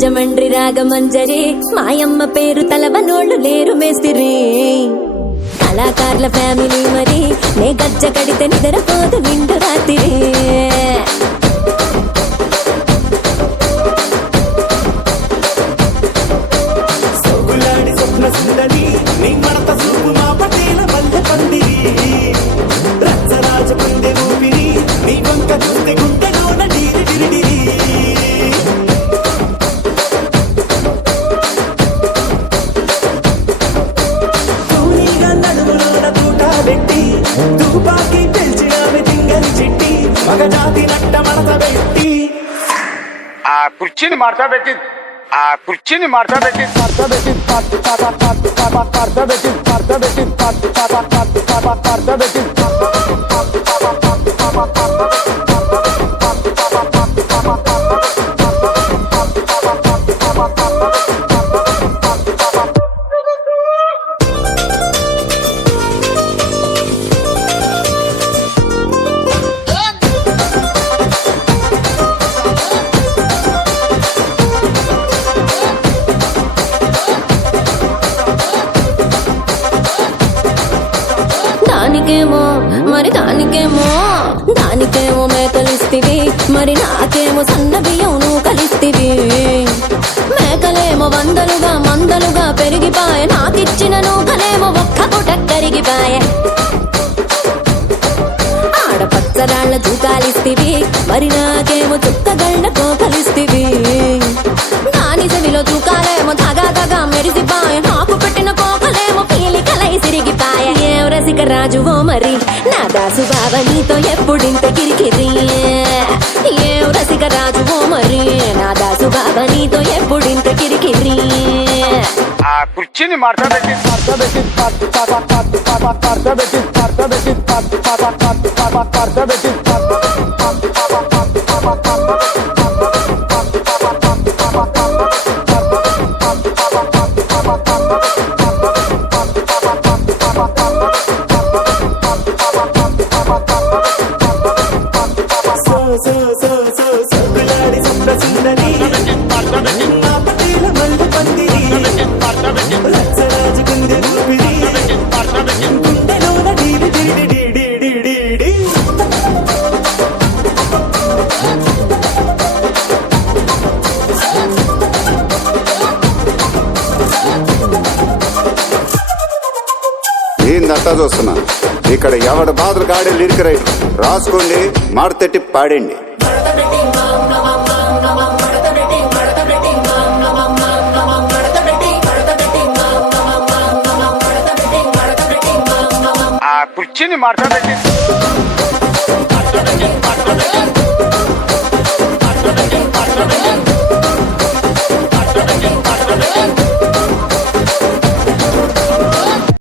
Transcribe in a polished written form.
రాజమండ్రి రాగమంజరి మాయమ్మ పేరు తలవనోళ్ళు లేరు మేస్తిరి కళాకారుల ఫ్యామిలీ మరి నే గజ్జ కడితే నిద్రపోదు నిండు రాత్రి సొగులాడి స్వప్న సుందరి నీ మడత చూపు మా పటేల వల్లె పందిరి రచ్చరాజ కుందె ఊపిరి నీ వంక చూస్తే గుండెలోన డీరి డిరిడిరి తూనీగా నడుములోన తూట పెట్టి తుపాకి పెంచినామె తింగని చిట్టి మగజాతి నట్ట మడత పెట్టి ఆ కుర్చీని మార్చబెట్టి దానికేమో మేకలిస్తివి మరి నాకేమో సన్న బియ్యం నువ్వు కలిస్తివి మేకలేమో మందలుగా పెరిగిపాయ నాకిచ్చిన నూకలేమో ఒక్క పూట కరిగిపాయ ఆడపచ్చరాళ్ల తూకాలిస్తివి మరి నాకేమో చుక్కగళ్ళ కోకలిస్తివి దాని చెవిలో తూకాలేమో తగా మెరిసిపాయ నాకు పెట్టిన కోకలేమో పీలికలై సిరిగిపాయ ఏం రసిక రాజువో మరి నా దాసు బావ నీతో ఎప్పుడింత కిరికిరి ఏం రసిక రాజువో మరి నా దాసు బావ నీతో ఎప్పుడింత కిరికిరి ఆ కుర్చీని మార్చబెట్టి సొగులాడి స్వప్న సుందరి మా పటేల వల్లె పందిరి రచ్చరాజ కుందె ఊపిరి గుండెలోన డీరి డిరి డిరి డిరి డిరి ఏందంతా చూస్తున్నా ఇక్కడ ఎవడ బాధలు కాడే లిరిక్ రైటర్ రాసుకోండి మాడతెట్టి పాడండి. ఆ కుర్చీని మార్చబెట్టి